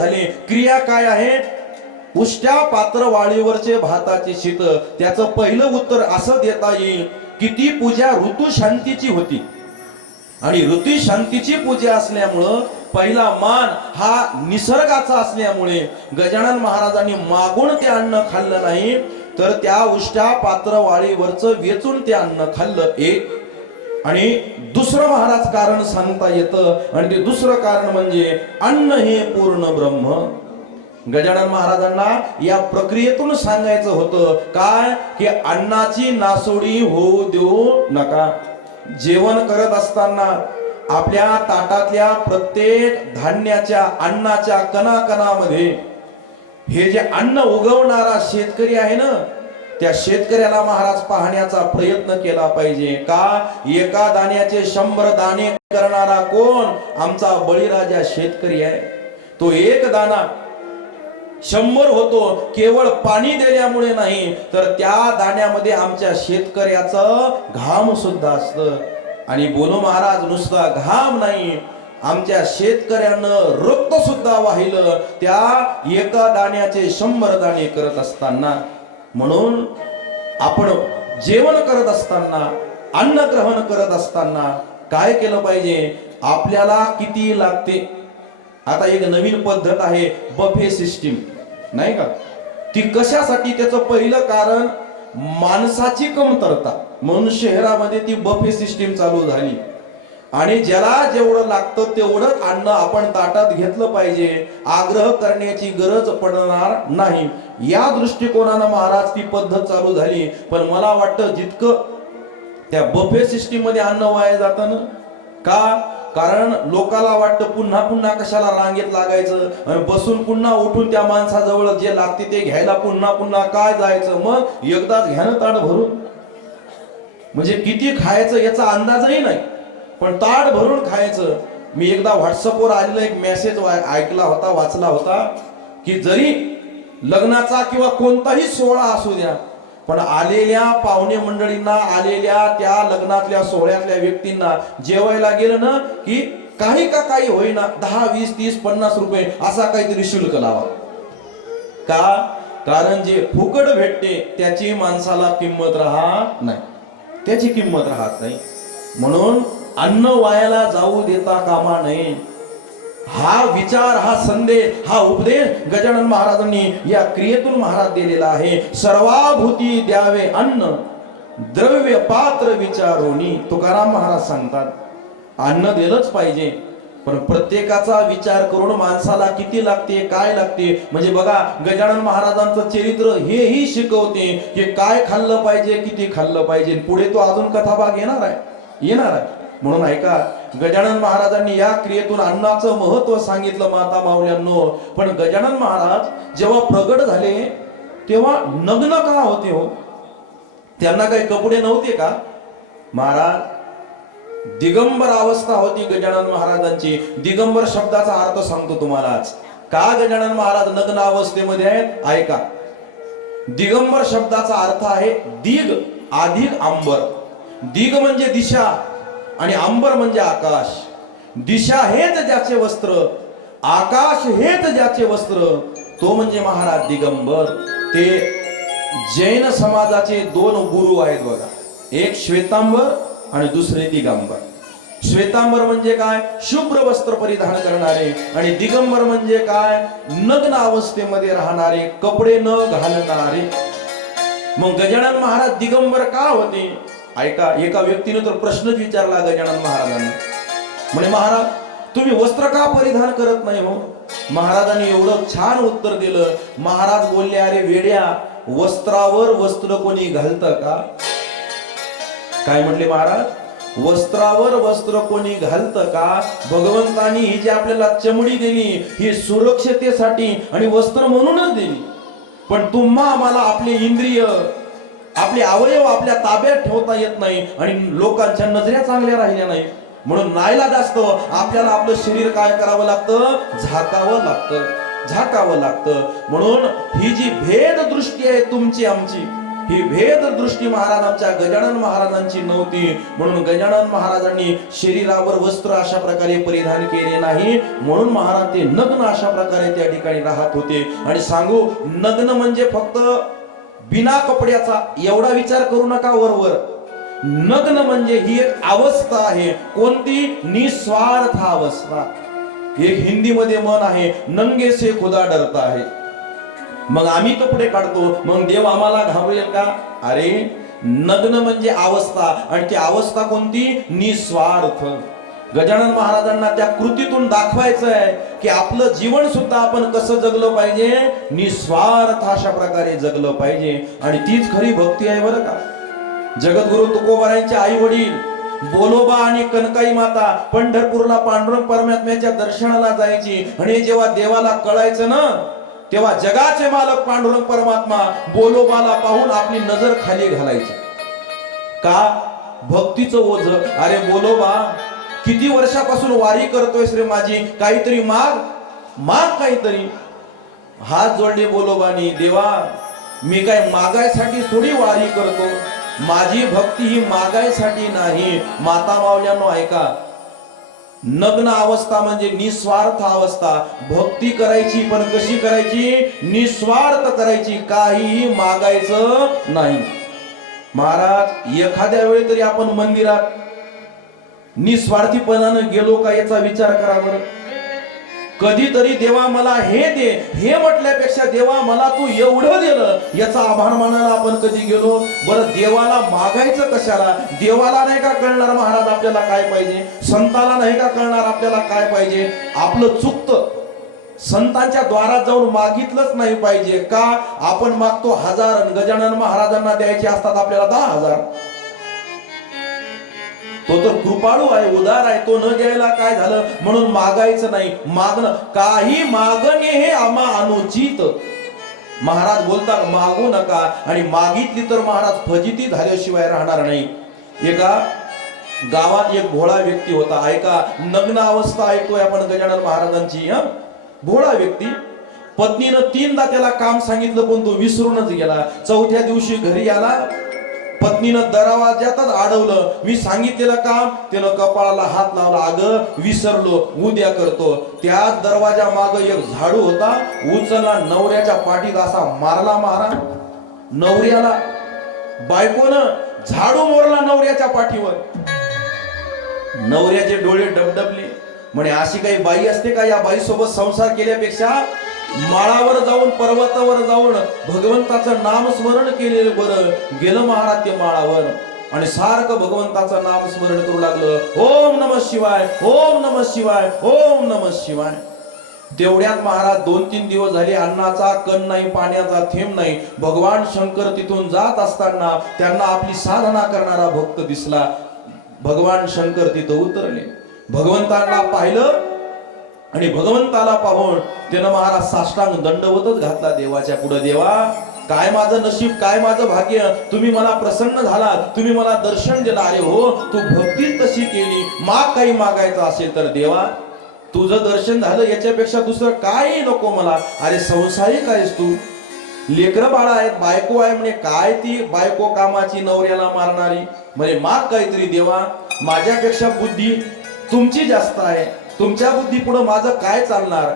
झाले, क्रिया काय आहे? उष्ट्या पात्र वाळीवरचे भाताचे शीत. त्याचं पहिलं उत्तर असं देता येईल की ती पूजा ऋतू शांतीची होती, आणि ऋतू शांतीची पूजा असल्यामुळं पहिला मान हा निसर्गाचा असल्यामुळे गजानन महाराजांनी मागून ते अन्न खाल्लं नाही, तर त्या उष्ट्या पात्र वाळीवरचं वेचून ते अन्न खाल्लं. एक. आणि दुसरं महाराज कारण सांगता येतं, आणि ते दुसरं कारण म्हणजे अन्न हे पूर्ण ब्रह्म. गजानन महाराजांना या प्रक्रियेतून सांगायचं होतं काय, की अन्नाची नासोडी होऊ देऊ नका. जेवण करत असताना आपल्या ताटातल्या प्रत्येक धान्याच्या अन्नाच्या कणाकणामध्ये हे जे अन्न उगवणारा शेतकरी आहे ना, त्या शेतकऱ्याला महाराज पाहण्याचा प्रयत्न केला पाहिजे. का? एका दाण्याचे 100 दाणे करणारा कोण? आमचा बळीराजा शेतकरी आहे. तो एक दाना 100 होतो केवळ पाणी दिल्यामुळे नाही, तर त्या दाण्यामध्ये आमच्या शेतकऱ्याचं घाम सुद्धा असतं. आणि बोलो महाराज, नुसता घाम नाही, आमच्या शेतकऱ्यानं रक्त सुद्धा वाहिलं त्या एका दाण्याचे 100 दाणे करत असताना. म्हणून आपण जेवण करत असताना, अन्न ग्रहण करत असताना काय केलं पाहिजे? आपल्याला किती लागते? आता एक नवीन पद्धत आहे बफे सिस्टीम, नाही का? ती कशासाठी? त्याचं पहिलं कारण माणसाची कमतरता, म्हणून शहरामध्ये ती बफे सिस्टीम चालू झाली. आणि ज्याला जेवढं लागतं तेवढंच अन्न आपण ताटात घेतलं पाहिजे, आग्रह करण्याची गरज पडणार नाही. या दृष्टिकोनानं महाराज ती पद्धत चालू झाली. पण मला वाटतं जितकं त्या बफे सिस्टीम मध्ये अन्न वाया जातं ना, का? कारण लोकाला वाटतं पुन्हा पुन्हा कशाला रांगेत लागायचं, आणि बसून पुन्हा उठून त्या माणसाजवळ जे लागते ते घ्यायला पुन्हा पुन्हा काय जायचं? मग एकदाच घ्यानं ताट भरून, म्हणजे किती खायचं याचा अंदाजही नाही, पण ताट भरून खायचं. मी एकदा व्हॉट्सअपवर आलेला एक मेसेज ऐकला होता, वाचला होता, की जरी लग्नाचा किंवा कोणताही सोहळा असू द्या, पण आलेल्या पाहुणे मंडळींना, आलेल्या त्या लग्नातल्या सोहळ्यातल्या व्यक्तींना जेवायला गेलं ना, की काही का काही होईना 10, 20, 30, 50 रुपये असा काहीतरी शुल्क लावा. का? कारण जे फुकट भेटते त्याची माणसाला किंमत राहत नाही, त्याची किंमत राहत नाही. म्हणून अन्न वायाला जाऊ देता कामा नये. हा विचार, हा संदेश, हा उपदेश गजानन महाराजांनी या क्रियेतून महाराज दिलेला आहे. सर्वाभूती द्यावे अन्न, द्रव्य पात्र विचारोनी. तुकाराम महाराज सांगतात अन्न दिलंच पाहिजे, पण प्रत्येकाचा विचार करून माणसाला किती लागते, काय लागते. म्हणजे बघा, गजानन महाराजांचं चरित्र हेही शिकवते की काय खाल्लं पाहिजे, किती खाल्लं पाहिजे. पुढे तो अजून कथाभाग येणार आहे. म्हणून ऐका, गजानन महाराजांनी या क्रियेतून अन्नाचं महत्व सांगितलं माता माऊल्यांनो. पण गजानन महाराज जेव्हा प्रगट झाले तेव्हा नग्न का होते हो? त्यांना काही कपडे नव्हते का? महाराज दिगंबर अवस्था होती गजानन महाराजांची. दिगंबर शब्दाचा अर्थ सांगतो तुम्हाला आज. का गजानन महाराज नग्न अवस्थेमध्ये आहेत? ऐका. दिगंबर शब्दाचा अर्थ आहे दिग, आदिग, अंबर. दिग म्हणजे दिशा आणि अंबर म्हणजे आकाश. दिशा हेच ज्याचे वस्त्र, आकाश हेच ज्याचे वस्त्र, तो म्हणजे महाराज दिगंबर. ते जैन समाजाचे 2 गुरु आहेत बघा, एक श्वेतांबर आणि दुसरे दिगंबर. श्वेतांबर म्हणजे काय? शुभ्र वस्त्र परिधान करणारे, आणि दिगंबर म्हणजे काय? नग्न अवस्थेमध्ये राहणारे, कपडे न घालणारे. मग गजानन महाराज दिगंबर का होते? ऐका, एका व्यक्तीने तर प्रश्नच विचारला गजानन महाराजांना. म्हणे महाराज तुम्ही वस्त्र का परिधान करत नाही हो? महाराजांनी एवढं छान उत्तर दिलं. महाराज बोलले, अरे वेड्या, वस्त्रावर वस्त्र कोणी घालतं का? काय म्हटले महाराज? वस्त्रावर वस्त्र कोणी घालतं का? भगवंतानी ही जी आपल्याला चमडी दिली ही सुरक्षतेसाठी आणि वस्त्र म्हणूनच दिली. पण तुम्हा आम्हाला आपले इंद्रिय, आपले अवयव आपल्या ताब्यात ठेवता येत नाही, आणि लोकांच्या नजऱ्या चांगल्या राहिल्या नाही. म्हणून नाईलाज असतो आपल्याला आपलं शरीर काय करावं लागतं? झाकावं लागतं. म्हणून ही जी भेद दृष्टी आहे तुमची आमची, ही भेद दृष्टी महाराजांच्या गजानन महाराजांची नव्हती. म्हणून गजानन महाराजांनी शरीरावर वस्त्र अशा प्रकारे परिधान केले नाही. म्हणून महाराज ते नग्न अशा प्रकारे त्या ठिकाणी राहत होते. आणि सांगू, नग्न म्हणजे फक्त बिना कपड्याचा एवढा विचार करू नका. वरवर नग्न म्हणजे ही एक अवस्था आहे. कोणती? निस्वार्थ अवस्था. एक हिंदी मध्ये म्हण आहे, नंगे से खुदा डरता है. मग आम्ही कपडे काढतो, मग देव आम्हाला घाबरेल का? अरे नग्न म्हणजे अवस्था, आणि ती अवस्था कोणती? निस्वार्थ. गजानन महाराजांना त्या कृतीतून दाखवायचं आहे की आपलं जीवन सुद्धा आपण कसं जगलं पाहिजे, निस्वार्थ अशा प्रकारे जगलं पाहिजे. आणि तीच खरी भक्ती आहे बरं का. जगद्गुरु तुकोबारायांचे आई वडील बोलोबा आणि कनकाई माता पंढरपूरला पांडुरंग परमात्म्याच्या दर्शनाला जायची. आणि जेव्हा देवाला कळायचं ना, तेव्हा जगाचे मालक पांडुरंग परमात्मा बोलोबाला पाहून आपली नजर खाली घालायची. का? भक्तीचं ओझ. अरे बोलोबा, किती वर्षापासून वारी करतोय रे माझी, काहीतरी माग माग काहीतरी. हात जोडले बोलोबानी, देवा मी काय मागायसाठी थोडी वारी करतो, माझी भक्ती ही मागायसाठी नाही. माता मावल्यांनो ऐका, नग्न अवस्था म्हणजे निस्वार्थ अवस्था. भक्ती करायची पण कशी करायची? निस्वार्थ करायची, काहीही मागायचं नाही. महाराज, एखाद्या वेळी तरी आपण मंदिरात निस्वार्थीपणानं गेलो का याचा विचार करा बरं. कधीतरी देवा मला हे दे हे म्हटल्यापेक्षा देवा मला तू एवढं दिलं याचा आभार मानायला आपण कधी गेलो? बरं, देवाला मागायचं कशाला? देवाला नाही का कळणार महाराज आपल्याला काय पाहिजे? संताला नाही का कळणार आपल्याला काय पाहिजे? आपलं चुकतं. संतांच्या द्वारात जाऊन मागितलंच नाही पाहिजे. का? आपण मागतो 1000, गजानन महाराजांना द्यायचे असतात आपल्याला 10,000. तो तर कृपाळू आहे, उदार आहे, तो न द्यायला काय झालं? म्हणून मागायचं नाही. मागणं, काही मागणे हे आम्हा अनुचित. महाराज बोलतात मागू नका, आणि मागितली तर महाराज फजिती झाल्याशिवाय राहणार नाही. एका गावात एक भोळा व्यक्ती होता. ऐका, नग्न अवस्था ऐकतोय आपण गजानन महाराजांची. भोळा व्यक्ती, पत्नीनं 3दा त्याला काम सांगितलं पण तो विसरूनच गेला. 4थ्या दिवशी घरी आला, पत्नीनं दरवाजातच अडवलं. मी सांगितलेलं काम, त्यानं कपाळाला हात लावला. अगं विसरलो, उद्या करतो. त्याच दरवाजा माग एक झाडू होता, उचलला, नवऱ्याच्या पाठीत असा मारला महाराज. नवऱ्याला बायकोनं झाडू मोरला नवऱ्याच्या पाठीवर. नवऱ्याचे डोळे डबडबले. म्हणे अशी काही बाई असते का? या बाई सोबत संसार केल्यापेक्षा माळावर जाऊन, पर्वतावर जाऊन भगवंताचं नामस्मरण केलेलं बरं. गेलं महाराज ते माळावर आणि सारखं भगवंताचं नामस्मरण करू लागलं. ओम नमः शिवाय, ओम नमः शिवाय, ओम नमः शिवाय. तेवढ्यात महाराज 2-3 दिवस झाले, अन्नाचा कण नाही, पाण्याचा थेंब नाही. भगवान शंकर तिथून जात असताना त्यांना आपली साधना करणारा भक्त दिसला. भगवान शंकर तिथं उतरले, भगवंतांना पाहिलं आणि भगवंताला पाहून त्यानं महाराज साष्टांग दंडवतच घातला देवाच्या पुढे. देवा, काय माझं नशीब, काय माझं भाग्य, तुम्ही मला प्रसन्न झालात, तुम्ही मला दर्शन दिलं. अरे हो, तू भक्तीच तशी केली. माग काही मागायचं असेल तर देवा, तुझं दर्शन झालं, याच्यापेक्षा दुसरं काही नको मला. अरे संसारिक आहेस तू, लेकरं बाळा आहेत, बायको आहे. म्हणे काय ती बायको कामाची, नवऱ्याला मारणारी. म्हणजे माग काहीतरी देवा, माझ्यापेक्षा बुद्धी तुमची जास्त आहे, तुमच्या बुद्धी पुढे माझं काय चालणार?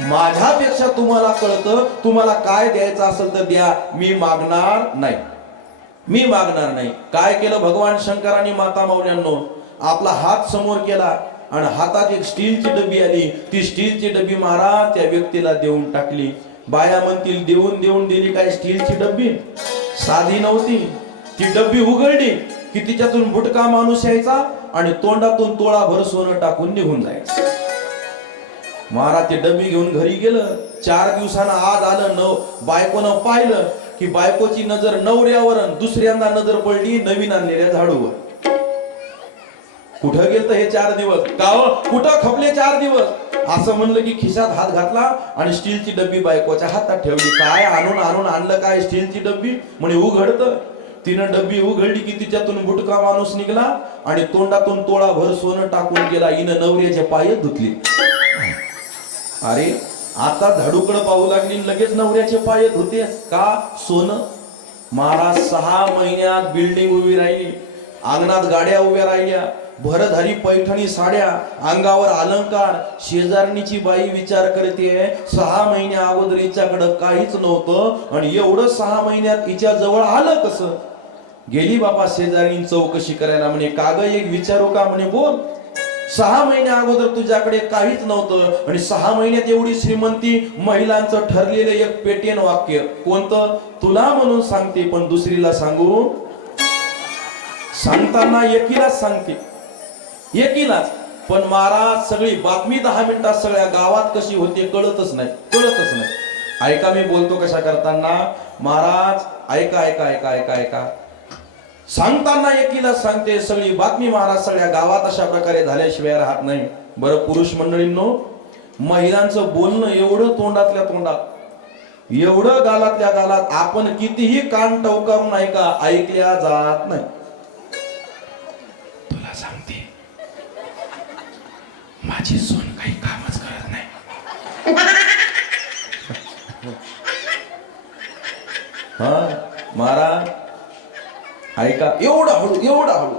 माझ्यापेक्षा तुम्हाला कळतं, तुम्हाला काय द्यायचं असेल तर द्या, मी मागणार नाही, मी मागणार नाही. काय केलं भगवान शंकरांनी माता माऊल्यांनो? आपला हात समोर केला आणि हातात एक स्टीलची डबी आली. ती स्टीलची डबी महाराज त्या व्यक्तीला देऊन टाकली. बाया म्हणतील देऊन देऊन दिली काय स्टीलची डबी? साधी नव्हती ती डबी. उघडली की तिच्यातून बुटका माणूस यायचा आणि तोंडातून तोळाभर सोनं टाकून निघून जायचं. महाराज ते डबी घेऊन घरी गेलं. 4 दिवसांना आज आलं. बायकोनं पाहिलं की बायकोची नजर नवऱ्यावर, दुसऱ्यांदा नजर पडली नवीन आणलेल्या झाडूवर. कुठं गेलं हे 4 दिवस? गाव कुठं खपले 4 दिवस? असं म्हणलं की खिशात हात घातला आणि स्टीलची डब्बी बायकोच्या हातात ठेवली. काय आणून आणून आणलं काय स्टीलची डब्बी? म्हणे उघडतं. तिनं डब्बी उघडली की तिच्यातून बुटका माणूस निघला आणि तोंडातून तोळाभर सोनं टाकून गेला. हिनं नवऱ्याचे पाय धुतले. अरे आता झाडूकडे पाहू लागली, लगेच नवऱ्याचे पाय धुतेस का? सोनं. महाराज 6 महिन्यात बिल्डिंग उभी राहिली, अंगणात गाड्या उभ्या राहिल्या, भरधारी पैठणी साड्या, अंगावर अलंकार. शेजारणीची बाई विचार करते 6 महिन्या अगोदर हिच्याकडं काहीच नव्हतं आणि एवढं 6 महिन्यात हिच्या जवळ आलं कसं. गेली बापा शेजारी चौकशी करायला. म्हणे का ग एक विचारू का. म्हणे बोल. 6 महिन्या अगोदर तुझ्याकडे काहीच नव्हतं आणि 6 महिन्यात एवढी श्रीमंती. महिलांचं ठरलेलं एक पेटेन वाक्य कोणतं. तुला म्हणून सांगते पण दुसरीला सांगू. सांगताना एकीलाच सांगते, एकीलाच. पण महाराज सगळी बातमी 10 मिनिटात सगळ्या गावात कशी होते कळतच नाही. ऐका मी बोलतो कशा करताना. महाराज ऐका ऐका ऐका ऐका ऐका. सांगताना एकीला सांगते, सगळी बातमी महाराज सगळ्या गावात अशा प्रकारे झाल्याशिवाय राहत नाही. बरं पुरुष मंडळींनो, महिलांचं बोलणं एवढं तोंडातल्या तोंडात, एवढं गालातल्या गालात, आपण कितीही कान टवकारून ऐका ऐकल्या जात नाही. तुला सांगते माझी सून काही कामच करत नाही. हा महाराज ऐका. एवढं हळू.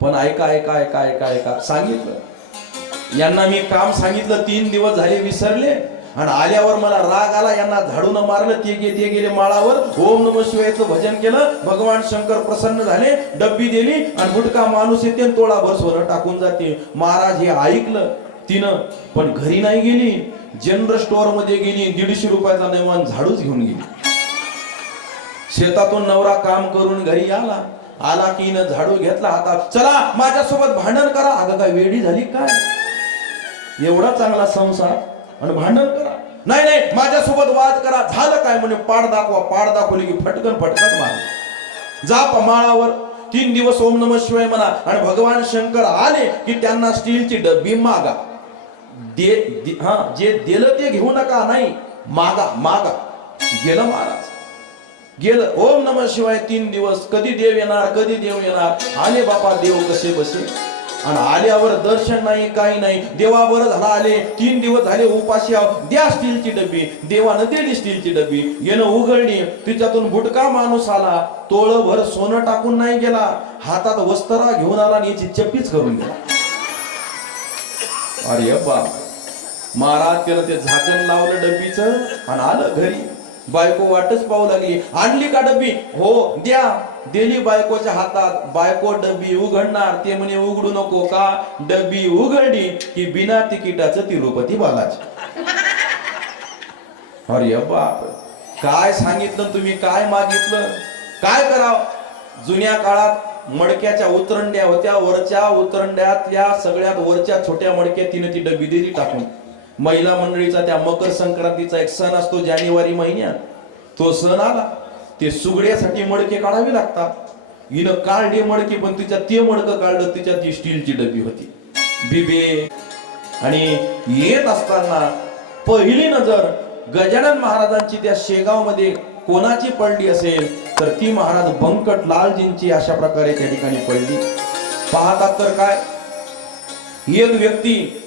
पण ऐका ऐका ऐका ऐका ऐका. सांगितलं यांना मी काम सांगितलं, 3 दिवस झाले विसरले आणि आल्यावर मला राग आला. यांना झाडून मारलं. ते गेले माळावर, ओम नमः शिवायचं भजन केलं. भगवान शंकर प्रसन्न झाले, डब्बी दिली आणि बुटका माणूस येते तोळाभर सोनं टाकून जाते. महाराज हे ऐकलं तिनं, पण घरी नाही गेली, जनरल स्टोअर मध्ये गेली, 150 रुपयाचा नवीन झाडूच घेऊन गेली. शेतातून नवरा काम करून घरी आला की न झाडू घेतला हातात. चला माझ्यासोबत भांडण करा. अगं काय वेडी झाली काय. एवढा चांगला संसार आणि भांडण करा. नाही माझ्यासोबत वाद करा. झालं काय. म्हणे पाड दाखवा. पाड दाखवली की फटकन मार. जा माळावर 3 दिवस ओम नमः शिवाय म्हणा आणि भगवान शंकर आले की त्यांना स्टीलची डब्बी मागा. जे दिलं ते घेऊ नका, नाही मागा. गेलं महाराज, गेलं. ओम नमः शिवाय 3 दिवस. कधी देव येणार. आले बापा देव कसे बसे. आणि आल्यावर दर्शन नाही, काही नाही. देवावर झाला आले. 3 दिवस झाले उपाशी द्या स्टीलची डब्बी. देवानं दिली स्टीलची डब्बी. येणं उघडली, तिच्यातून बुटका माणूस आला. तोळभर सोनं टाकून नाही गेला, हातात वस्त्रा घेऊन आला आणि याची चप्पीच करून गेला. अरे बाप. महाराज त्यानं ते झाकण लावलं डब्बीचं आणि आलं घरी. बायको वाटच पाहू लागली. आणली का डब्बी. हो द्या. दिली बायकोच्या हातात. बायको डब्बी उघडणार. ते म्हणे उघडू नको का. डब्बी उघडली की बिना तिकिटाचं तिरुपती बालाजी. अरे बाप. काय सांगितलं तुम्ही, काय मागितलं, काय करावं. जुन्या काळात मडक्याच्या उतरंड्या होत्या. वरच्या उतरंड्यातल्या सगळ्यात वरच्या छोट्या मडक्यात तिने ती डब्बी दिली टाकून. महिला मंडळीचा त्या मकर संक्रांतीचा एक सण असतो जानेवारी महिन्यात. तो सण आला, ते सुगड्यासाठी मडके काढावे लागतात. हिनं काढले मडके, पण तिच्यात ते मडकं काढलं, तिच्यात ती स्टीलची डब्बी होती. बिबे. आणि येत असताना पहिली नजर गजानन महाराजांची त्या शेगाव मध्ये कोणाची पडली असेल तर ती महाराज बंकट लालजींची अशा प्रकारे त्या ठिकाणी पडली. पाहतात तर काय, एक व्यक्ती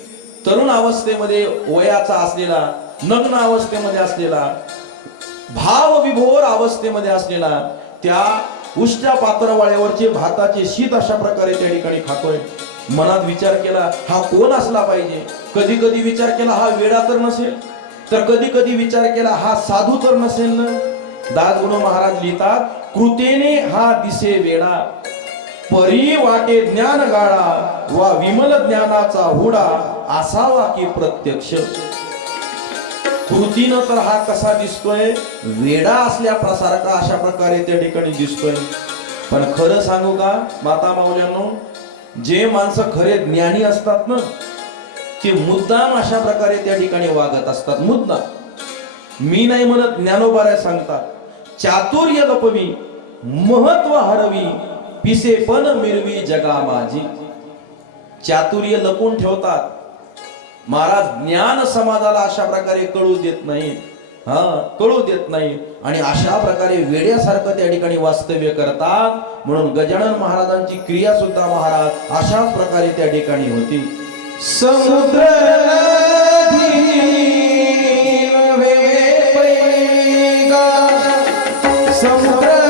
तरुण अवस्थेमध्ये वयाचा असलेला, नग्न अवस्थेमध्ये असलेला, भावविभोर अवस्थेमध्ये असलेला, त्या उष्ट्या पातळवाळ्यावरचे भाताचे शीत अशा प्रकारे त्या ठिकाणी खातोय. मनात विचार केला हा कोण असला पाहिजे. कधी कधी विचार केला हा वेडा तर नसेल, तर कधी कधी विचार केला हा साधू तर नसेल ना. दासगुरु महाराज लिहितात, कृतेने हा दिसे वेडा, परी वाटे ज्ञान गाळा, वा विमल ज्ञानाचा हुडा, असावा की प्रत्यक्ष. कृतीनं तर हा कसा दिसतोय, वेडा असल्यासारखा अशा प्रकारे त्या ठिकाणी दिसतोय. पण खरं सांगू का माता माऊल्यांनो, जे माणसं खरे ज्ञानी असतात ना, ते मुद्दाम अशा प्रकारे त्या ठिकाणी वागत असतात. मुद्दाम. मी नाही म्हणत, ज्ञानोबा सांगतात, चातुर्य लपवी महत्व हरवी, पिसे पण मिरवी जगा माझी. चातुर्य लपून ठेवतात महाराज. ज्ञान समाजाला अशा प्रकारे कळू देत नाही, कळू देत नाही. आणि अशा प्रकारे वेड्यासारखं त्या ठिकाणी वास्तव्य करतात. म्हणून गजानन महाराजांची क्रिया सुद्धा महाराज अशाच प्रकारे त्या ठिकाणी होती. समुद्र समुद्र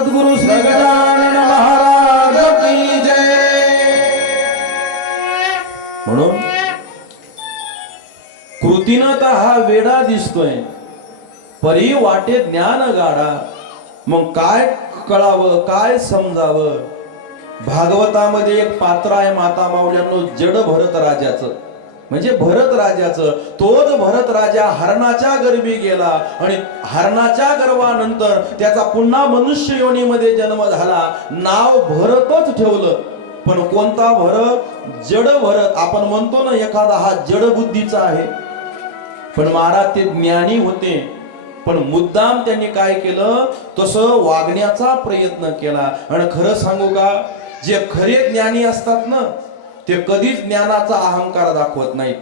सद्गुरु श्री गजानन महाराज की जय. म्हणून कृतीनं तर हा वेडा दिसतोय, परी वाटे ज्ञान गाडा. मग काय कळावं, काय समजावं? भागवतामध्ये एक पात्र आहे माता माऊल्यांनो, जड भरत राजाचं. म्हणजे भरत राजाचं, तोच भरत राजा हरणाच्या गर्भी गेला आणि हरणाच्या गर्भानंतर त्याचा पुन्हा मनुष्य योनीमध्ये जन्म झाला. नाव भरतच ठेवलं, पण कोणता भरत? जड भरत. आपण म्हणतो ना एखादा हा जड बुद्धीचा आहे, पण महाराज ते ज्ञानी होते, पण मुद्दाम त्यांनी काय केलं, तसं वागण्याचा प्रयत्न केला. आणि खरं सांगू का, जे खरे ज्ञानी असतात ना, ते कधीच ज्ञानाचा अहंकार दाखवत नाहीत.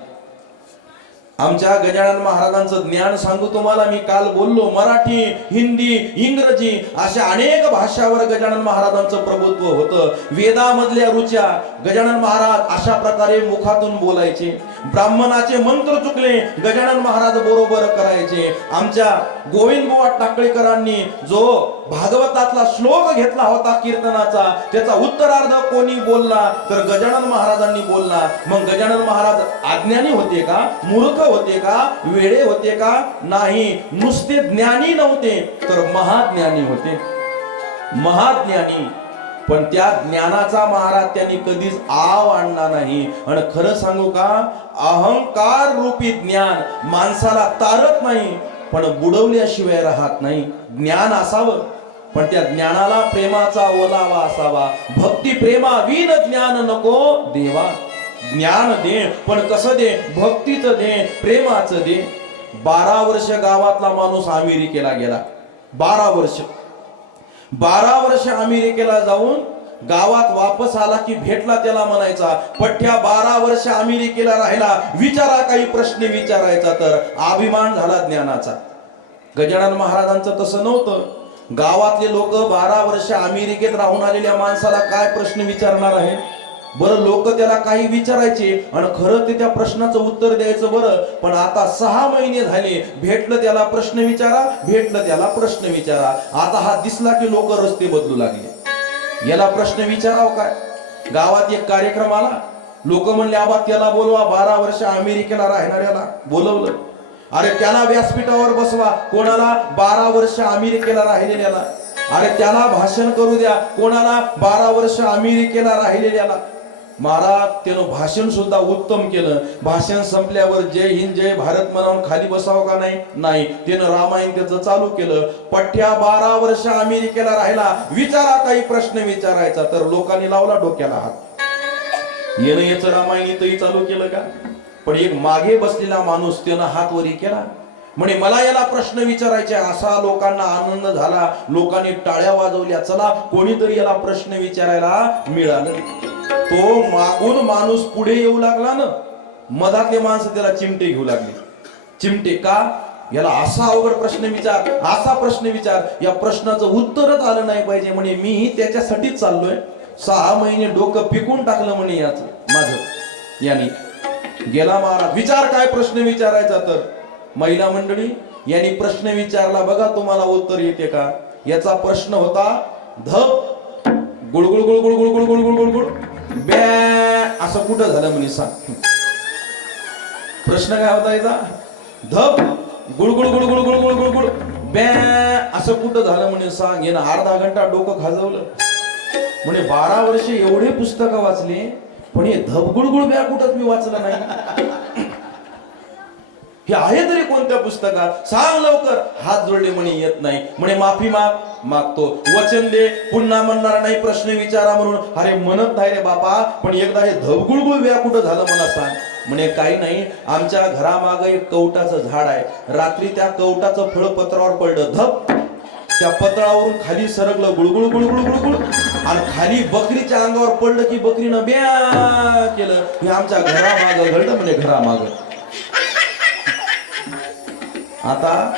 आमच्या गजानन महाराजांचं ज्ञान सांगू तुम्हाला. मी काल बोललो, मराठी, हिंदी, इंग्रजी अशा अनेक भाषावर गजानन महाराजांचं प्रभुत्व होतं. वेदामधल्या रुच्या गजानन महाराज अशा प्रकारे मुखातून बोलायचे. ब्राह्मणाचे मंत्र चुकले, गजानन महाराज बरोबर करायचे. आमच्या गोविंद बुवा टाकळीकरांनी जो भागवतातला श्लोक घेतला होता कीर्तनाचा, त्याचा उत्तरार्ध कोणी बोलला तर गजानन महाराजांनी बोलला. मग गजानन महाराज अज्ञानी होते का, मूर्ख होते का, वेडे होते का? नाही. नुसते ज्ञानी नव्हते तर महाज्ञानी होते, महाज्ञानी. पण त्या ज्ञानाचा महाराज त्यांनी कधीच आव आणला नाही. आणि खरं सांगू का, अहंकार रूपी ज्ञान माणसाला तारत नाही, पण बुडवल्याशिवाय राहत नाही. ज्ञान असावं, पण त्या ज्ञानाला प्रेमाचा ओलावा असावा. भक्ती प्रेमा विन ज्ञान नको देवा. ज्ञान दे, पण कसं दे? भक्तीचं दे, प्रेमाचं दे. 12 वर्ष गावातला माणूस अमेरिकेला गेला. 12 वर्ष अमेरिकेला जाऊन गावात वापस आला की भेटला, त्याला म्हणायचा, पठ्ठ्या 12 वर्ष अमेरिकेला राहिला, विचारा काही प्रश्न विचारायचा. तर अभिमान झाला ज्ञानाचा. गजानन महाराजांचं तसं नव्हतं. गावातले लोक 12 वर्ष अमेरिकेत राहून आलेल्या माणसाला काय प्रश्न विचारणार आहे बरं? लोक त्याला काही विचारायचे आणि खरं ते त्या प्रश्नाचं उत्तर द्यायचं बरं. पण आता 6 महिने झाले, भेटलं त्याला प्रश्न विचारा, भेटलं त्याला प्रश्न विचारा. आता हा दिसला की लोक रस्ते बदलू लागले. याला प्रश्न विचाराव काय? गावात एक कार्यक्रम आला, लोक म्हणले आबा त्याला बोलवा, 12 वर्ष अमेरिकेला राहणाऱ्याला बोलवलं. अरे त्याला व्यासपीठावर बसवा. कोणाला? 12 वर्ष अमेरिकेला राहिलेल्याला. अरे त्याला भाषण करू द्या. कोणाला? 12 वर्ष अमेरिकेला राहिलेल्याला. महाराज त्यानं भाषण सुद्धा उत्तम केलं. भाषण संपल्यावर जय हिंद जय भारत म्हणून खाली बसावं का नाही? नाही. त्यानं रामायण त्याचं चालू केलं. पठ्ठ्या 12 वर्ष अमेरिकेला राहिला, विचारा काही प्रश्न विचारायचा. तर लोकांनी लावला डोक्याला हात. येणं याचं रामायण इथंही चालू केलं का? पण एक मागे बसलेला माणूस त्यानं हात वरी केला, म्हणे मला याला प्रश्न विचारायचे. असा लोकांना आनंद झाला, लोकांनी टाळ्या वाजवल्या. चला कोणीतरी याला प्रश्न विचारायला मिळालं. तो मागून माणूस पुढे येऊ लागला ना, मधातले माणसं त्याला चिमटे घेऊ लागले. चिमटे का? याला असा अवघड प्रश्न विचार, असा प्रश्न विचार, या प्रश्नाचं उत्तरच आलं नाही पाहिजे. म्हणे मीही त्याच्यासाठीच चाललोय. 6 महिने डोकं पिकून टाकलं म्हणे याच माझं. यानी गेला महाराज. विचार काय प्रश्न विचारायचा? तर महिला मंडळी यांनी प्रश्न विचारला, बघा तुम्हाला उत्तर येते का? याचा प्रश्न होता, धब गुळगुळ गुळगुळ गुळगुळ गुळगुळ गुळगुळ बॅ असं कुठं झालं म्हणे सांग. प्रश्न काय होता याचा? धब गुळगुळ गुळगुळ गुळगुळ गुळगुळ बॅ असं कुठं झालं म्हणे सांग. यानं अर्धा घंटा डोकं खाजवलं. म्हणे 12 वर्ष एवढे पुस्तकं वाचले, पण हे धब गुळगुळ बॅ कुठंच मी वाचलं नाही. हे आहे तरी कोणत्या पुस्तकात? सांग लवकर. हात जोडले म्हणे येत नाही. म्हणे माफी मागतो. वचन दे, पुन्हा म्हणणार नाही, प्रश्न विचारा म्हणून. अरे म्हणत नाही रे बापा, पण एकदा हे धबगुळगुळ व्या कुठं झालं मला सांग. म्हणे काही नाही, आमच्या घरामागे एक कवटाचं झाड आहे. रात्री त्या कवटाचं फळ पत्रावर पडलं. धप त्या पत्रावरून खाली सरकलं गुळगुळ गुळगुळ गुळगुळ आणि खाली बकरीच्या अंगावर पडलं की बकरीनं ब्या केलं. हे आमच्या घरामागं घडलं म्हणे, घरामागं. आता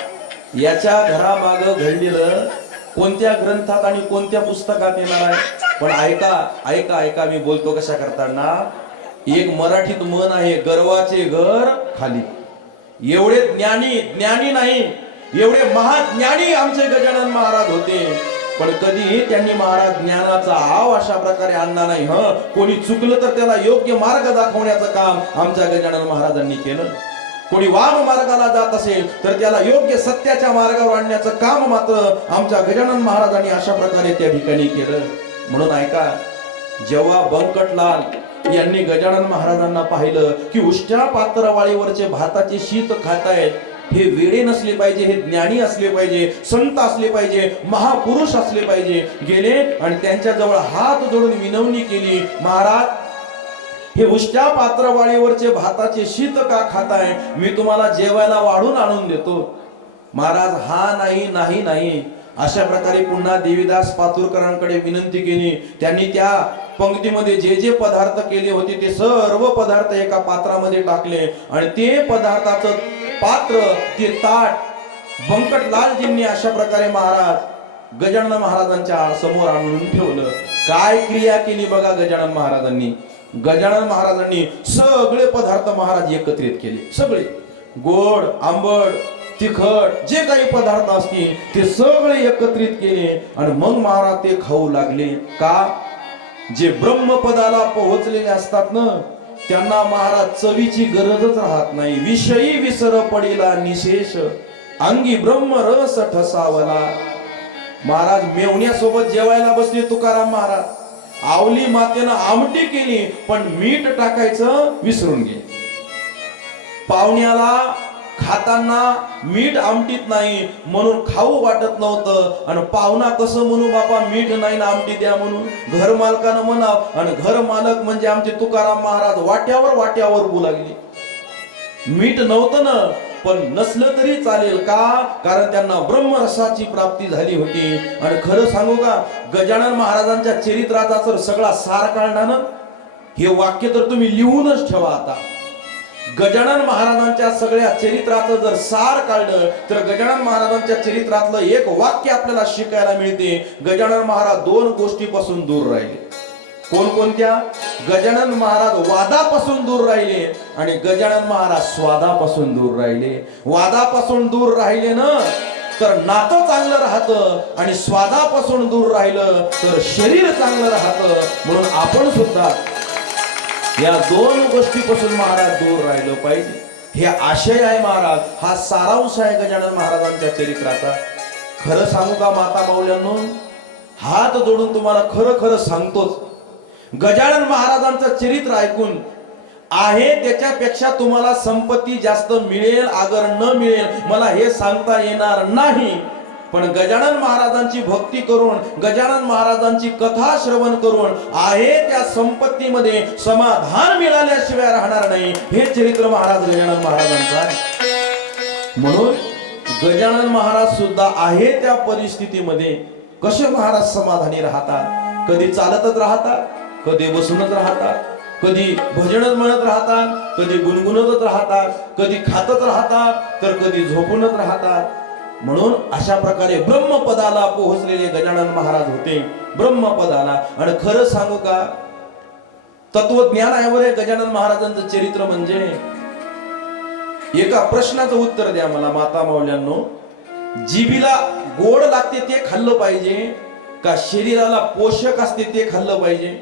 याच्या घरामाग घडलेलं कोणत्या ग्रंथात आणि कोणत्या पुस्तकात येणार आहे? पण ऐका ऐका ऐका, मी बोलतो कशा करताना. एक मराठीत म्हण आहे, गर्वाचे घर खाली. एवढे ज्ञानी नाही, एवढे महाज्ञानी आमचे गजानन महाराज होते. पण कधीही त्यांनी महाराज ज्ञानाचा आव अशा प्रकारे आणला नाही. कोणी चुकलं तर त्याला योग्य मार्ग दाखवण्याचं काम आमच्या गजानन महाराजांनी केलं. कोणी वाम मार्गाला जात असेल तर त्याला योग्य सत्याच्या मार्गावर आणण्याचं काम मात्र आमच्या गजानन महाराजांनी अशा प्रकारे त्या ठिकाणी केलं. म्हणून ऐका, जेव्हा बंकटलाल यांनी गजानन महाराजांना पाहिलं की उष्ट्या पात्रवाळीवरचे भाताचे शीत खातायत, हे वेडे नसले पाहिजे, हे ज्ञानी असले पाहिजे, संत असले पाहिजे, महापुरुष असले पाहिजे, गेले आणि त्यांच्या जवळ हात जोडून विनवणी केली, महाराज हे उष्ट्या पात्रवाळीवरचे भाताचे शीत का खाताय, मी तुम्हाला जेवायला वाढून आणून देतो. महाराज हा नाही नाही नाही अशा प्रकारे पुन्हा देवीदास पातुरकरांकडे विनंती केली. त्यांनी त्या पंक्तीमध्ये जे जे पदार्थ केले होते ते सर्व पदार्थ एका पात्रामध्ये टाकले आणि ते पदार्थाचं पात्र, ते ताट बंकटलालजींनी अशा प्रकारे महाराज गजानन महाराजांच्या समोर आणून ठेवलं. काय क्रिया केली बघा गजानन महाराजांनी. गजानन महाराजांनी सगळे पदार्थ महाराज एकत्रित केले. सगळे गोड, आंबट, तिखट जे काही पदार्थ असतील ते सगळे एकत्रित केले आणि मग महाराज ते खाऊ लागले. का? जे ब्रह्मपदाला पोहोचलेले असतात ना, त्यांना महाराज चवीची गरजच राहत नाही. विषयी विसर पडिला निशेष, अंगी ब्रह्म रस ठसावला. महाराज मेवण्यासोबत जेवायला बसले तुकाराम महाराज. आवली मातेनं आमटी केली पण मीठ टाकायचं विसरून गेले. पाहुण्याला खाताना मीठ आमटीत नाही म्हणून खाऊ वाटत नव्हतं आणि पाहुणा कसं म्हणू, बापा मीठ नाही ना आमटी द्या म्हणून. घर मालकानं म्हणाव आणि घर मालक म्हणजे आमचे तुकाराम महाराज वाट्यावर बोलू लागले. मीठ नव्हतं ना, पण नसलं तरी चालेल. का? कारण त्यांना ब्रह्मरसाची प्राप्ती झाली होती. आणि खरं सांगू का, गजानन महाराजांच्या चरित्राचा जर सगळा सार काढला ना, हे वाक्य तर तुम्ही लिहूनच ठेवा. आता गजानन महाराजांच्या सगळ्या चरित्राचं जर सार काढलं तर गजानन महाराजांच्या चरित्रातलं एक वाक्य आपल्याला शिकायला मिळते. गजानन महाराज दोन गोष्टीपासून दूर राहिले. कोणकोणत्या? गजानन महाराज वादापासून दूर राहिले आणि गजानन महाराज स्वादापासून दूर राहिले. वादापासून दूर राहिले ना तर नातं चांगलं राहतं आणि स्वादापासून दूर राहिलं तर शरीर चांगलं राहतं. म्हणून आपण सुद्धा या दोन गोष्टीपासून महाराज दूर राहिलं पाहिजे. हे आशय आहे महाराज, हा सारांश आहे गजानन महाराजांच्या चरित्राचा. खरं सांगू का माता माऊल्यांनो, हात जोडून तुम्हाला खरं खरं सांगतोच, गजानन महाराजांचं चरित्र ऐकून आहे त्याच्यापेक्षा तुम्हाला संपत्ती जास्त मिळेल अगर न मिळेल मला हे सांगता येणार नाही. पण गजानन महाराजांची भक्ती करून, गजानन महाराजांची कथा श्रवण करून आहे त्या संपत्तीमध्ये समाधान मिळाल्याशिवाय राहणार नाही. हे चरित्र महाराज गजानन महाराजांचं आहे. म्हणून गजानन महाराज सुद्धा आहे त्या परिस्थितीमध्ये कसे महाराज समाधानी राहतात. कधी चालतच राहतात, कधी बसूनच राहतात, कधी भजनच म्हणत राहतात, कधी गुणगुणतच राहतात, कधी खातच राहतात तर कधी झोपूनच राहतात. म्हणून अशा प्रकारे ब्रह्मपदाला पोहोचलेले गजानन महाराज होते. ब्रह्मपदाला. आणि खरं सांगू का, तत्वज्ञान आहे बरे गजानन महाराजांचं चरित्र. म्हणजे एका प्रश्नाचं उत्तर द्या मला माता माऊल्यांनो, जिभीला गोड लागते ते खाल्लं पाहिजे का शरीराला पोषक असते ते खाल्लं पाहिजे?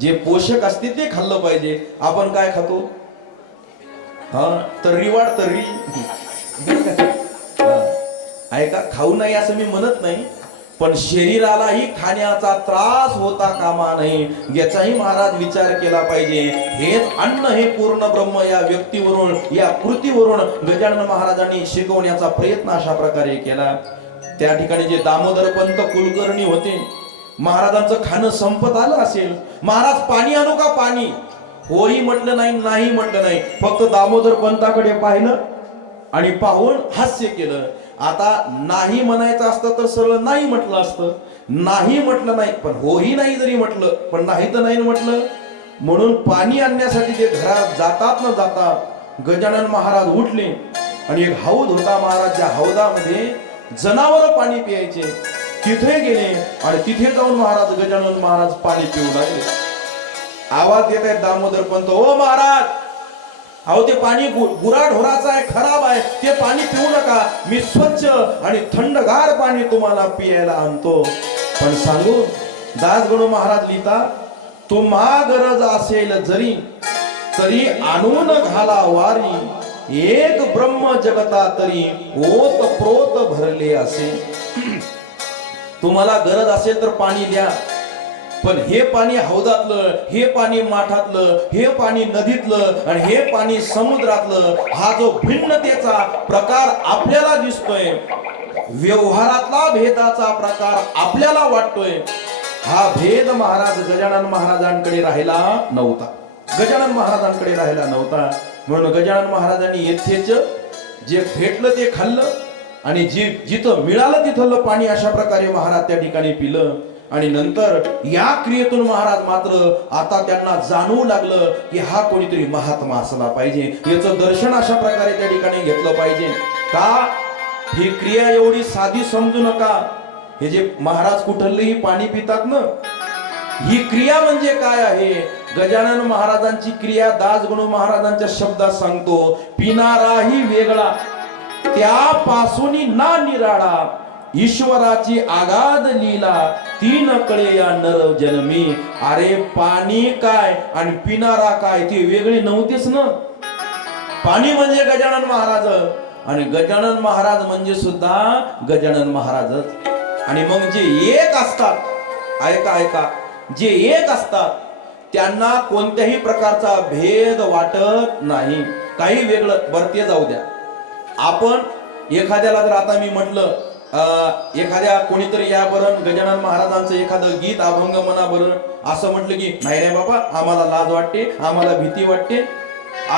जे पोषक असते ते खाल्लं पाहिजे. आपण काय खातो? तर्री वाढ तर्री. ऐका, खाऊ नाही असं मी म्हणत नाही, पण शरीरालाही खाण्याचा त्रास होता कामा नये याचाही महाराज विचार केला पाहिजे. हेच अन्न हे पूर्ण ब्रह्म या व्यक्तीवरून, या कृतीवरून गजानन महाराजांनी शिकवण्याचा प्रयत्न अशा प्रकारे केला. त्या ठिकाणी जे दामोदर पंत कुलकर्णी होते, महाराजांचं खाणं संपत आलं असेल, महाराज पाणी आणू का पाणी? होही म्हटलं नाही, नाही म्हटलं नाही, फक्त दामोदर पंताकडे पाहिलं आणि पाहून हास्य केलं. आता नाही म्हणायचं असतं तर सरळ नाही म्हटलं असतं. नाही म्हटलं नाही, पण होही नाही जरी म्हटलं पण नाही तर नाही म्हटलं. म्हणून पाणी आणण्यासाठी ते घरात जातात न जाता गजानन महाराज उठले आणि एक हौद होता महाराज, त्या हौदामध्ये जनावर पाणी प्यायचे. तिथे गेले आणि तिथे जाऊन महाराज गजानन महाराज पाणी पिऊ लागले. आवाज देत आहेत दामोदर पंत, ओ महाराज अहो ते पाणी गुराढोराचं आहे, खराब आहे, ते पाणी पिऊ नका. मी स्वच्छ आणि थंडगार पाणी तुम्हाला पियायला आणतो. पण सांगू, दासगणू महाराज लिहिता, तुम्हा गरज असेल जरी तरी आणून घाला वारी, एक ब्रह्म जगता तरी ओत प्रोत भरले असे. तुम्हाला गरज असेल तर पाणी द्या, पण हे पाणी हौदातलं, हे पाणी माठातलं, हे पाणी नदीतलं आणि हे पाणी समुद्रातलं, हा जो भिन्नतेचा प्रकार आपल्याला दिसतोय, व्यवहारातला भेदाचा प्रकार आपल्याला वाटतोय, हा भेद महाराज गजानन महाराजांकडे राहिला नव्हता. गजानन महाराजांकडे राहिला नव्हता. म्हणून गजानन महाराजांनी येथेच जे भेटलं ते खाल्लं आणि जिथं मिळालं तिथलं पाणी अशा प्रकारे महाराज त्या ठिकाणी पिलं. आणि नंतर या क्रियेतून महाराज मात्र आता त्यांना जाणवू लागलं की हा कोणीतरी महात्मा असला पाहिजे, याचं दर्शन अशा प्रकारे त्या ठिकाणी घेतलं पाहिजे. का ही क्रिया एवढी साधी समजू नका. हे जे महाराज कुठलंही पाणी पितात ना, ही क्रिया म्हणजे काय आहे? गजानन महाराजांची क्रिया दासगणू महाराजांच्या शब्दात सांगतो, पिणाराही वेगळा त्यापासून ना निराळा, ईश्वराची आगाध लीला तीन कळे या नर जन्मी. अरे पाणी काय आणि पिणारा काय ते वेगळे नव्हतेच ना. पाणी म्हणजे गजानन महाराज आणि गजानन महाराज म्हणजे सुद्धा गजानन महाराजच. आणि मग जे एक असतात, ऐका ऐका, जे एक असतात त्यांना कोणत्याही प्रकारचा भेद वाटत नाही. काही वेगळं बरं ते जाऊ द्या. आपण एखाद्याला जर आता मी म्हटलं एखाद्या कोणीतरी या बरं गजानन महाराजांचं एखादं गीत अभंग म्हणा बरं, असं म्हटलं की नाही नाही बाबा आम्हाला लाज वाटते, आम्हाला भीती वाटते,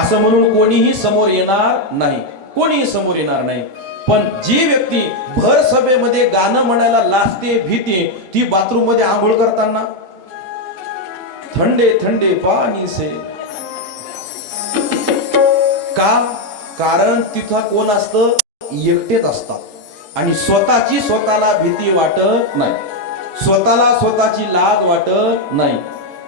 असं म्हणून कोणीही समोर येणार नाही, कोणीही समोर येणार नाही. पण जी व्यक्ती भर सभेमध्ये गाणं म्हणायला लाजते, भीती, ती बाथरूम मध्ये आंघोळ करताना ठंडे ठंडे पाणी से, का? कारण तिथं कोण असतं? एकटेच असतात आणि स्वतःची स्वतःला भीती वाटत नाही, स्वतःला स्वतःची लाज वाटत नाही.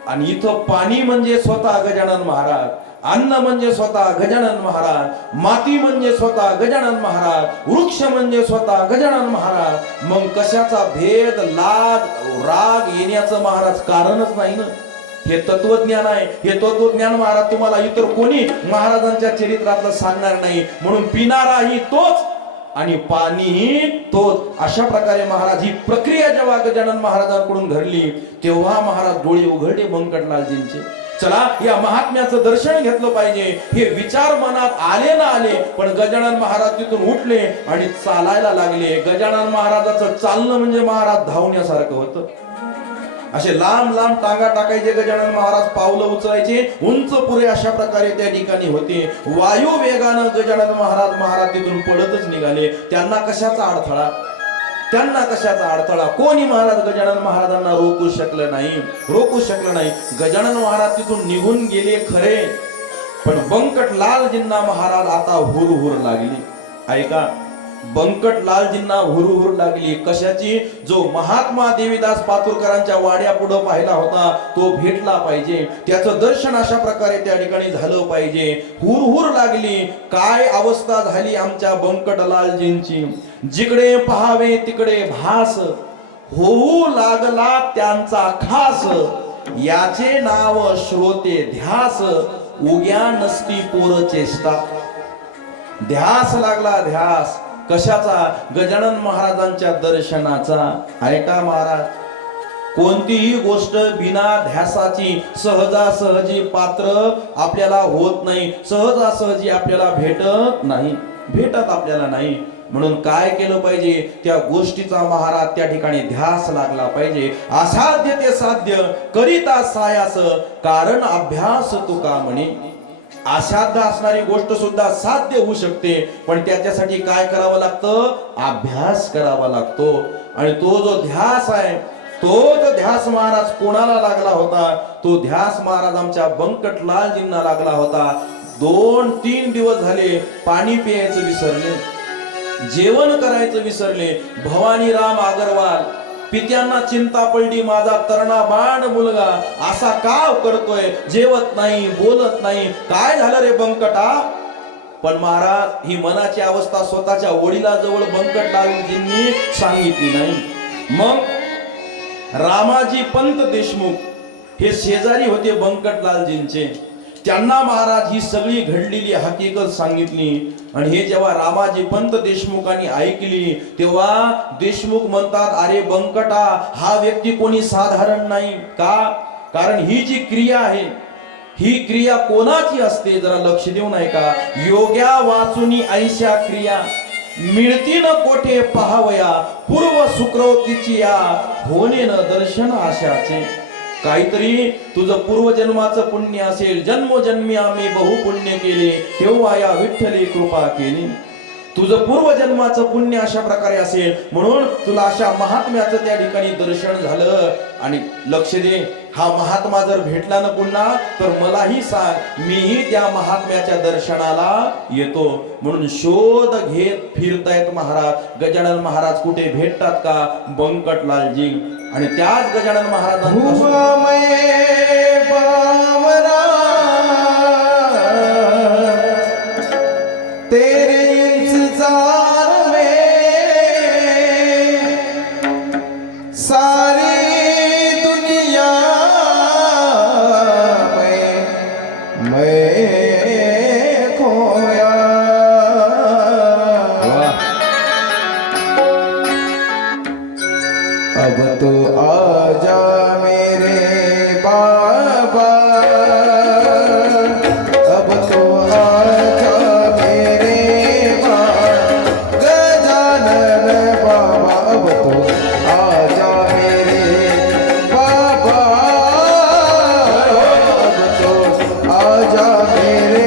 आणि इथं पाणी म्हणजे स्वतः गजानन महाराज, अन्न म्हणजे स्वतः गजानन महाराज, माती म्हणजे स्वतः गजानन महाराज, वृक्ष म्हणजे स्वतः गजानन महाराज. मग कशाचा भेद, लाज, राग येण्याचं महाराज कारणच नाही ना. हे तत्वज्ञान आहे. हे तत्वज्ञान महाराज तुम्हाला इतर कोणी महाराजांच्या चरित्रातलं सांगणार नाही. म्हणून पिणाराही तोच आणि पाणीही तोच. अशा प्रकारे महाराज ही प्रक्रिया जेव्हा गजानन महाराजांकडून घडली तेव्हा महाराज डोळे उघडले बंकटलालजींचे. चला या महात्म्याचं दर्शन घेतलं पाहिजे हे विचार मनात आले ना आले, पण गजानन महाराज तिथून उठले आणि चालायला लागले. गजानन महाराजाचं चालणं म्हणजे महाराज धावण्यासारखं होतं. असे लांब लांब टांगा टाकायचे गजानन महाराज, पावलं उचलायचे, उंच पुरे अशा प्रकारे त्या ठिकाणी होते. वायू वेगानं गजानन महाराज तिथून पडतच निघाले. त्यांना कशाचा अडथळा? त्यांना कशाचा अडथळा? कोणी महाराज गजानन महाराजांना रोखू शकलं नाही, रोखू शकलं नाही. गजानन महाराज तिथून निघून गेले खरे, पण बंकटलालजींना महाराज आता हुरहुर लागली. ऐका, बंकटलालजींना हुरहुर लागली. कशाची? जो महात्मा देवीदास पातुरकरांच्या वाड्या पुढे पाहिला होता तो भेटला पाहिजे, त्याचं दर्शन अशा प्रकारे त्या ठिकाणी झालं पाहिजे. हुरहुर लागली. काय अवस्था झाली आमच्या बंकटलालजींची? जिकडे पहावे तिकडे भास, होऊ लागला त्यांचा खास, याचे नाव श्रोते ध्यास, उग्या नसती पोर चेष्टा. ध्यास लागला, ध्यास कशाचा? गजानन महाराजांच्या दर्शनाचा. ऐका महाराज, कोणतीही गोष्ट बिना ध्यासाची सहजासहजी पात्र आपल्याला होत नाही, सहजासहजी आपल्याला भेटत नाही, भेटत आपल्याला नाही. म्हणून काय केलं पाहिजे? त्या गोष्टीचा महाराज त्या ठिकाणी ध्यास लागला पाहिजे. असाध्य ते साध्य करिता सायास, कारण अभ्यास तुका म्हणे. असाध्य असणारी गोष्ट सुद्धा साध्य होऊ शकते, पण त्याच्यासाठी काय करावं लागतं? अभ्यास करावा लागतो. आणि तो जो ध्यास आहे, तोच ध्यास महाराज कोणाला लागला होता? तो ध्यास महाराज आमच्या बंकटलालजींना लागला होता. 2-3 दिवस झाले पाणी प्यायचं विसरले, जेवण करायचं विसरले. भवानीराम अगरवाल पित्यांना चिंता पडली, माझा तरणा बाण मुलगा असा का करतोय, जेवत नाही, बोलत नाही, काय झालं रे बंकटा? पण महाराज ही मनाची अवस्था स्वतःच्या वडिलाजवळ बंकटलालजींनी सांगितली नाही. मग रामाजी पंत देशमुख हे शेजारी होते बंकटलालजींचे. त्यांना महाराज ही सगळी घडलेली हकीकत सांगितली. आणि हे जेव्हा रामाजी पंत देशमुखांनी ऐकली तेव्हा देशमुख म्हणतात, अरे बंकटा हा व्यक्ती कोणी साधारण नाही. का? कारण ही जी क्रिया आहे ही क्रिया कोणाची असते जरा लक्ष देऊ नाही का? योग्या वाचुनी ऐशा क्रिया मिळती न कोठे पहावया, पूर्व सुकृतीची या होणे न दर्शन आशाचे. काहीतरी तुझं पूर्वजन्माचं पुण्य असेल, जन्मोजन्मी आम्ही बहुपुण्य केले तेव्हा या विठ्ठली कृपा केली. तुझं पूर्वजन्माचं पुण्य अशा प्रकारे असेल म्हणून तुला अशा महात्म्याचं त्या ठिकाणी दर्शन झालं. आणि लक्ष दे, हा महात्मा जर भेटला ना पुन्हा तर मलाही सांग, मीही त्या महात्म्याच्या दर्शनाला येतो. म्हणून शोध घेत फिरतायत महाराज. गजानन महाराज कुठे भेटतात का? बंकटलालजी. आणि त्याच गजानन महाराजांना अब तो आजा मेरे बाबा, अब तो आजा मेरे बाबा गजानन बाबा, अब तो आजा मेरे बाबा, अब तो आजा मेरे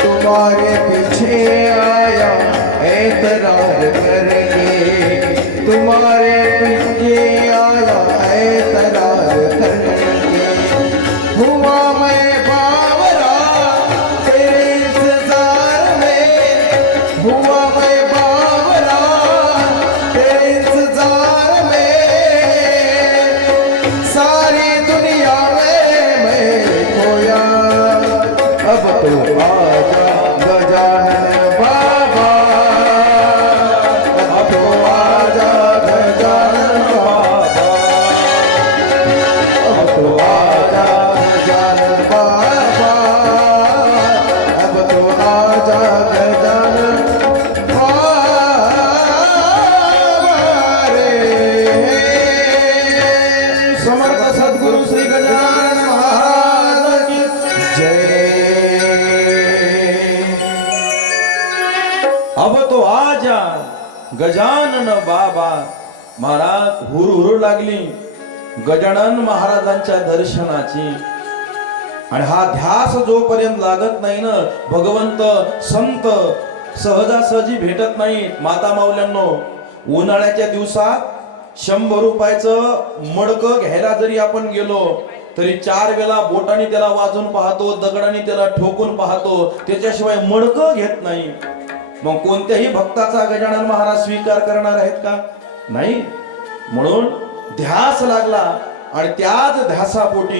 तुम्हारे पीछे आया ऐतराज करके, तुम्हारे पीछे आया ऐतराज करके। हुआ मैं बावरा तेरे इंतजार में, हुआ मैं बावरा तेरे इंतजार में, सारी दुनिया में मैं खोया। अब तो आजा गजानन बाबा, अब तो आजा गजानन बाबा, अब तो आजा गजानन बाबा, अब तो आजा गजानन बाबा रे। समर्थ सद्गुरु श्री गजानन महाराज की जय। अब तो आजा गजानन बाबा. महाराज हुरहुर लागली गजानन महाराजांच्या दर्शनाची. आणि हा ध्यास जोपर्यंत लागत नाही ना, भगवंत संत सहजासहजी भेटत नाही. माता माऊल्यांनो, उन्हाळ्याच्या दिवसात 100 रुपयाचं मडकं घ्यायला जरी आपण गेलो तरी 4 वेळा बोटाने त्याला वाजून पाहतो, दगडाने त्याला ठोकून पाहतो, त्याच्याशिवाय मडकं घेत नाही. मग कोणत्याही भक्ताचा गजानन महाराज स्वीकार करणार आहेत का? नाही. म्हणून ध्यास लागला आणि त्याच ध्यासापोटी